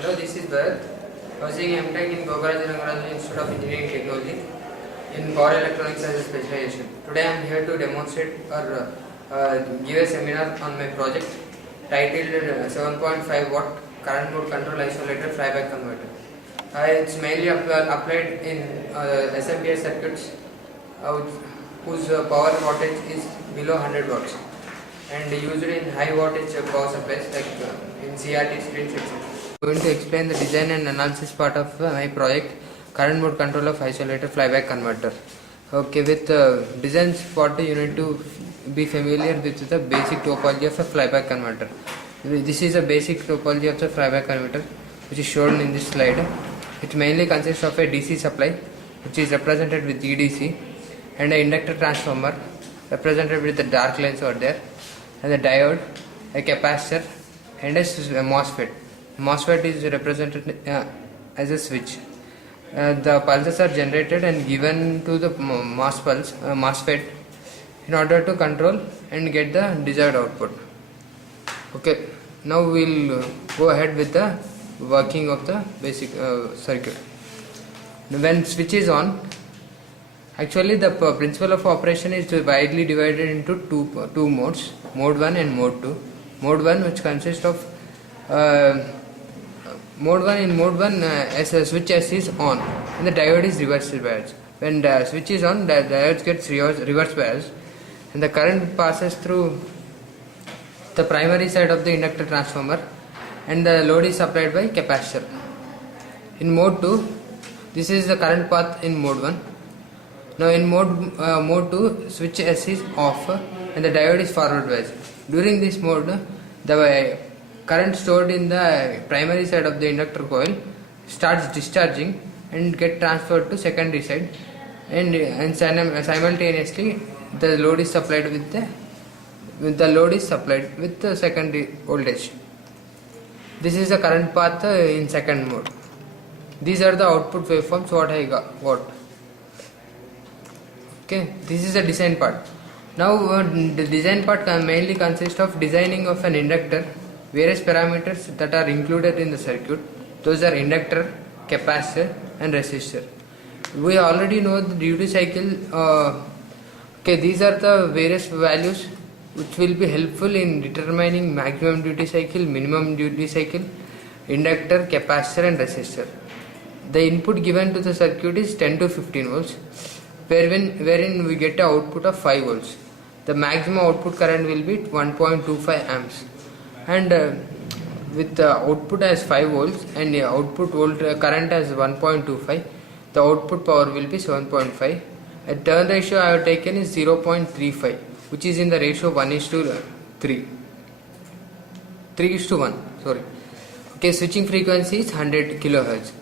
Hello, this is Bharat. Pursuing M.Tech in Gogaraja Rangarajan Institute of Engineering Technology in Power Electronics as a specialization. Today I am here to demonstrate or give a seminar on my project titled 7.5 watt current mode control isolated flyback converter. It's mainly applied in SMPS circuits whose power wattage is below 100 watts and used in high wattage power supplies like in CRT screens, etc. I am going to explain the design and analysis part of my project current mode control of isolated flyback converter. Okay, with designs part you need to be familiar with the basic topology of a flyback converter. This is a basic topology of the flyback converter which is shown in this slide. It mainly consists of a DC supply which is represented with EDC and an inductor transformer represented with the dark lines over there, and the diode, a capacitor and a MOSFET. MOSFET is represented as a switch. The pulses are generated and given to the MOSFET in order to control and get the desired output. Okay, now we will go ahead with the working of the basic circuit. When switch is on, actually the principle of operation is widely divided into two modes, mode 1 and mode 2. Mode 1, which consists of mode 1 as a switch S is on and the diode is reverse biased. When the switch is on, the diode gets reverse biased and the current passes through the primary side of the inductor transformer and the load is supplied by capacitor. In mode 2, this is the current path in mode 1. Now in mode 2, switch S is off and the diode is forward biased. During this mode, the current stored in the primary side of the inductor coil starts discharging and get transferred to secondary side, and simultaneously the load is supplied with the secondary voltage. This is the current path in second mode. These are the output waveforms what I got. Okay, this is the design part. Now the design part mainly consists of designing of an inductor, various parameters that are included in the circuit. Those are inductor, capacitor and resistor. We already know the duty cycle. These are the various values which will be helpful in determining maximum duty cycle, minimum duty cycle, inductor, capacitor and resistor. The input given to the circuit is 10 to 15 volts, wherein we get an output of 5 volts. The maximum output current will be 1.25 amps, and with the output as 5 volts and the output current as 1.25, the output power will be 7.5. A turn ratio I have taken is 0.35, which is in the ratio 1:3. 3:1. Sorry. Okay, switching frequency is 100 kilohertz.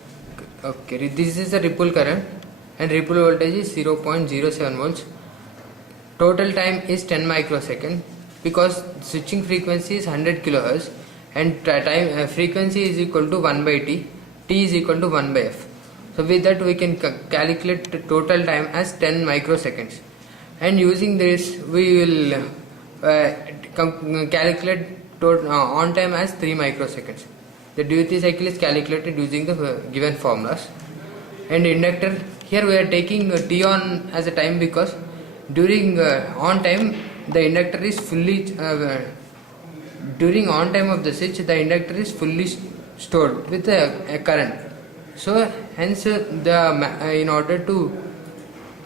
Okay, this is the ripple current and ripple voltage is 0.07 volts. Total time is 10 microseconds because switching frequency is 100 kilohertz and time frequency is equal to 1 by t is equal to 1 by f. So with that we can calculate the total time as 10 microseconds, and using this we will calculate on time as 3 microseconds. The duty cycle is calculated using the given formulas. And inductor, here we are taking t on as a time because during on time the inductor is fully during on time of the switch the inductor is fully stored with a current. So hence in order to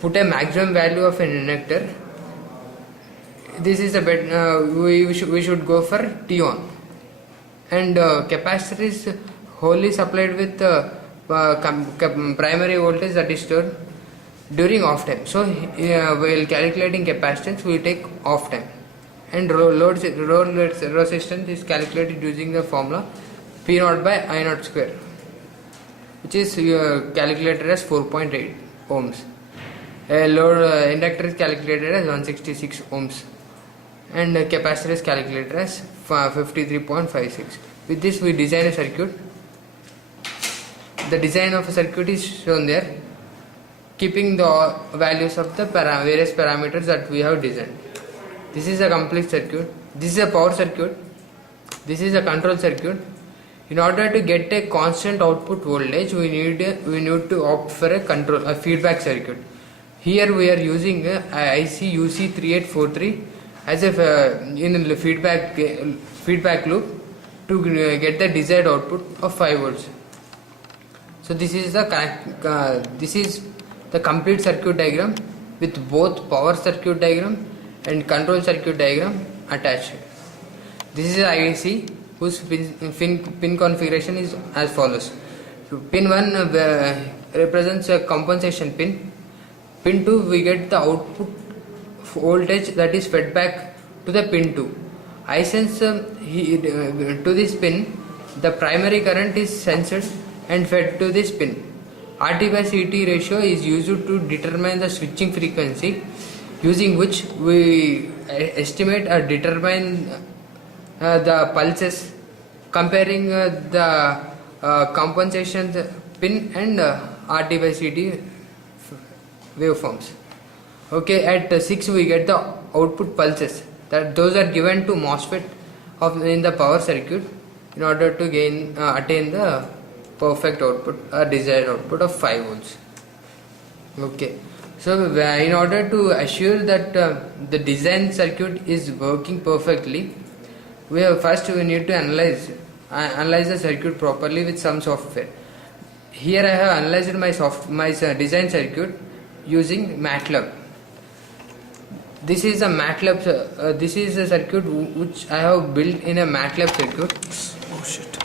put a maximum value of an inductor, this is a bit we should go for t on. And capacitor is wholly supplied with primary voltage that is stored during off time. So while calculating capacitance we will take off time, and load resistance is calculated using the formula P0 by I0 square, which is calculated as 4.8 ohms. Load inductor is calculated as 166 ohms and capacitor is calculated as 53.56. With this we design a circuit. The design of a circuit is shown there, keeping the values of the various parameters that we have designed. This is a complete circuit. This is a power circuit. This is a control circuit. In order to get a constant output voltage, we need to opt for a feedback circuit. Here we are using a IC UC3843 as a in the feedback loop to get the desired output of 5 volts. So this is the complete circuit diagram with both power circuit diagram and control circuit diagram attached. This is IC whose pin configuration is as follows. So pin 1 represents a compensation pin. Pin 2 we get the output voltage that is fed back to the pin 2. I sense to this pin the primary current is sensed and fed to this pin. RT by CT ratio is used to determine the switching frequency, using which we estimate or determine the pulses, comparing the compensation pin and RT by CT waveforms. Okay, at 6 we get the output pulses. Those are given to MOSFET in the power circuit in order to attain the perfect output or desired output of 5 volts. Okay, so in order to assure that the design circuit is working perfectly, we need to analyze the circuit properly with some software. Here I have analyzed my design circuit using MATLAB. This is a MATLAB. This is a circuit which I have built in a MATLAB circuit. Oh shit.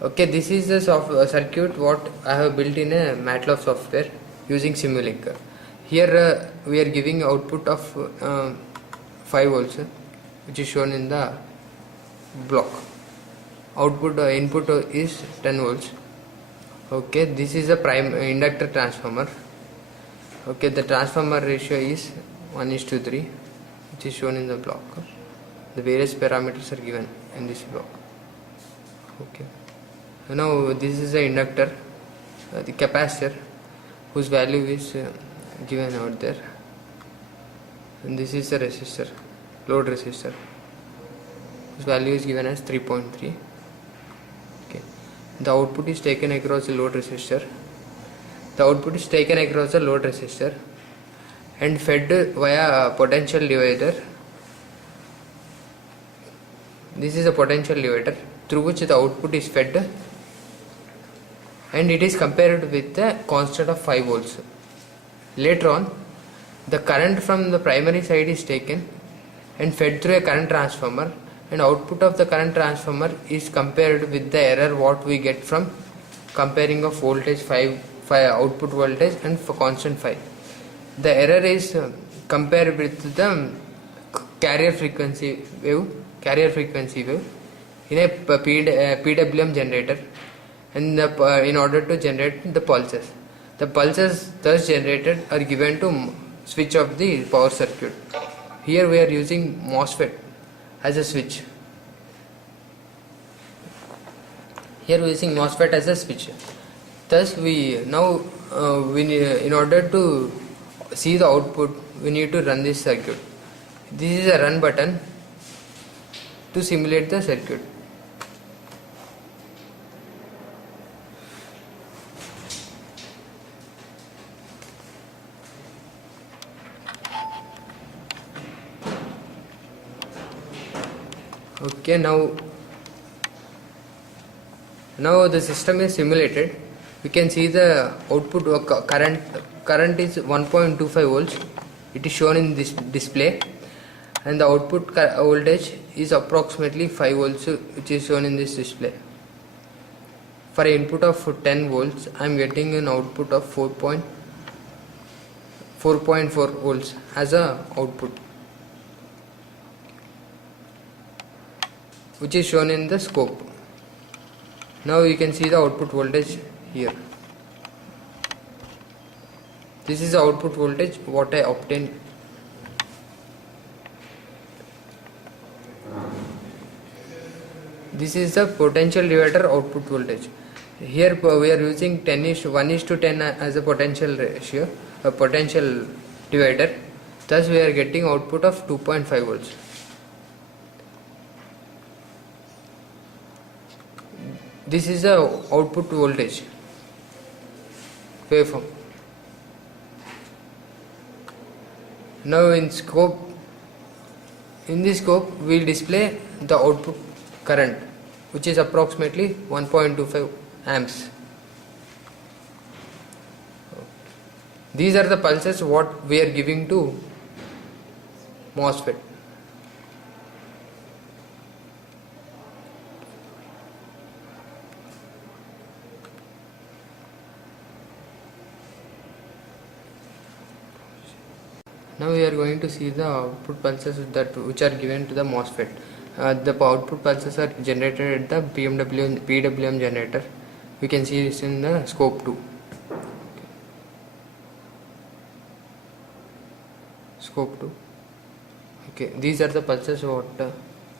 Okay, this is the circuit what I have built in a MATLAB software using Simulink. Here we are giving output of 5 volts, which is shown in the block. Output input is 10 volts. Okay, this is a prime inductor transformer. Okay, the transformer ratio is 1:3, which is shown in the block. The various parameters are given in this block. Okay, now this is the inductor, the capacitor, whose value is given out there, and this is the resistor, load resistor, whose value is given as 3.3. Okay, the output is taken across the load resistor. The output is taken across the load resistor and fed via a potential divider. This is a potential divider through which the output is fed, and it is compared with the constant of 5 volts. Later on, the current from the primary side is taken and fed through a current transformer, and output of the current transformer is compared with the error what we get from comparing of voltage 5 output voltage and for constant 5. The error is compared with the carrier frequency wave in a PWM generator, and in order to generate the pulses. The pulses thus generated are given to switch of the power circuit. Here we are using MOSFET as a switch. Here we are using MOSFET as a switch. Thus in order to see the output, we need to run this circuit. This is a run button to simulate the circuit. Okay, now the system is simulated. We can see the output current is 1.25 volts. It is shown in this display, and the output voltage is approximately 5 volts, which is shown in this display. For an input of 10 volts, I am getting an output of 4.4 volts as a output, which is shown in the scope. Now you can see the output voltage here. This is the output voltage what I obtained. This is the potential divider output voltage. Here we are using 1:10 as a potential ratio, a potential divider. Thus we are getting output of 2.5 volts. This is the output voltage waveform. Now in this scope we will display the output current, which is approximately 1.25 amps. These are the pulses what we are giving to MOSFET. Now we are going to see the output pulses which are given to the MOSFET. The output pulses are generated at the PWM generator. We can see this in the scope 2. Scope 2. Okay, these are the pulses what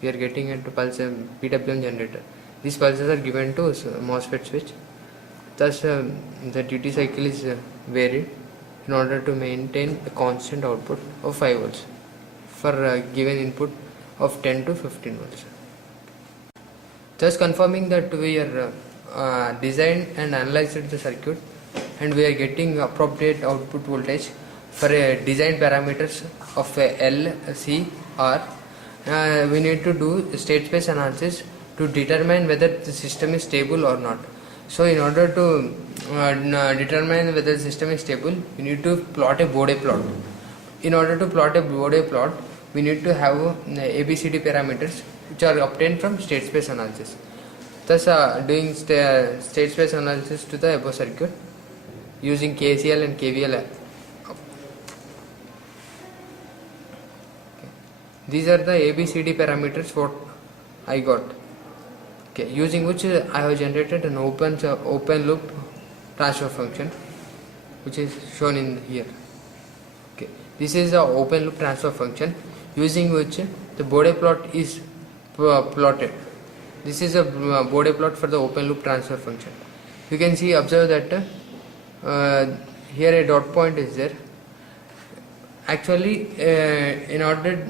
we are getting at PWM generator. These pulses are given to MOSFET switch. Thus, the duty cycle is varied in order to maintain a constant output of 5 volts for a given input of 10 to 15 volts. Thus confirming that we are designed and analyzed the circuit and we are getting appropriate output voltage for design parameters of L, C, R. We need to do state space analysis to determine whether the system is stable or not. So in order to determine whether the system is stable, we need to plot a Bode plot. In order to plot a Bode plot, we need to have ABCD parameters which are obtained from state space analysis. Thus, doing state space analysis to the above circuit using KCL and KVL. These are the ABCD parameters what I got. Okay, using which I have generated an open loop transfer function, which is shown in here. Okay, this is the open loop transfer function using which the Bode plot is plotted. This is a Bode plot for the open loop transfer function. You can see, observe that here a dot point is there. Actually, in order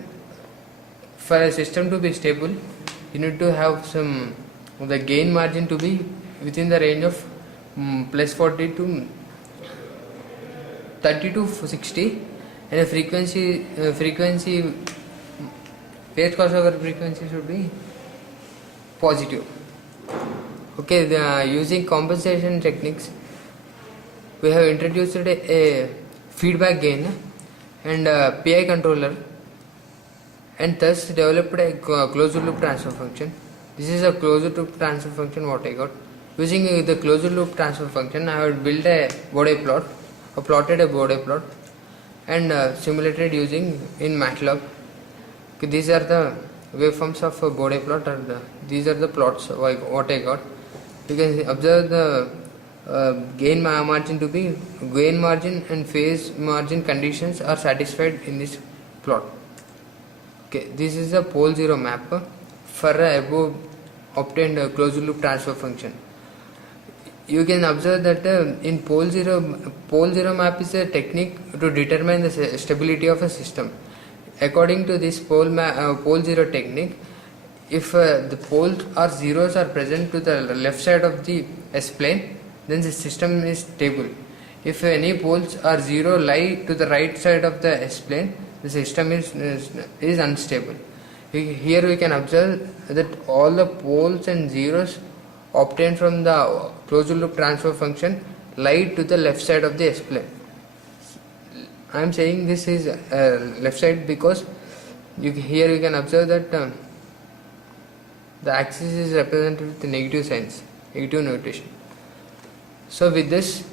for a system to be stable, you need to have the gain margin to be within the range of plus 40 to 30 to 60, and the frequency phase crossover frequency should be positive. Okay, using compensation techniques, we have introduced a feedback gain and PI controller, and thus developed a closed loop transfer function. This is a closed loop transfer function what I got. Using the closed loop transfer function, I have built a Bode plot, plotted a Bode plot, and simulated using in MATLAB. Okay, these are the waveforms of a Bode plot, and these are the plots what I got. You can observe the gain margin and phase margin conditions are satisfied in this plot. Okay, this is a pole zero map for above obtained closed loop transfer function. You can observe that in pole zero map is a technique to determine the stability of a system. According to this pole zero technique, if the poles or zeros are present to the left side of the S-plane, then the system is stable. If any poles or zero lie to the right side of the S-plane, the system is unstable. Here we can observe that all the poles and zeros obtained from the closed loop transfer function lie to the left side of the S-plane. I am saying this is left side because here you can observe that the axis is represented with negative signs, negative notation. So with this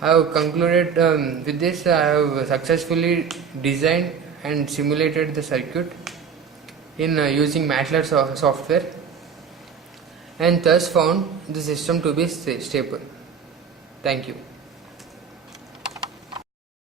I have concluded, with this I have successfully designed and simulated the circuit in using MATLAB software, and thus found the system to be stable. Thank you.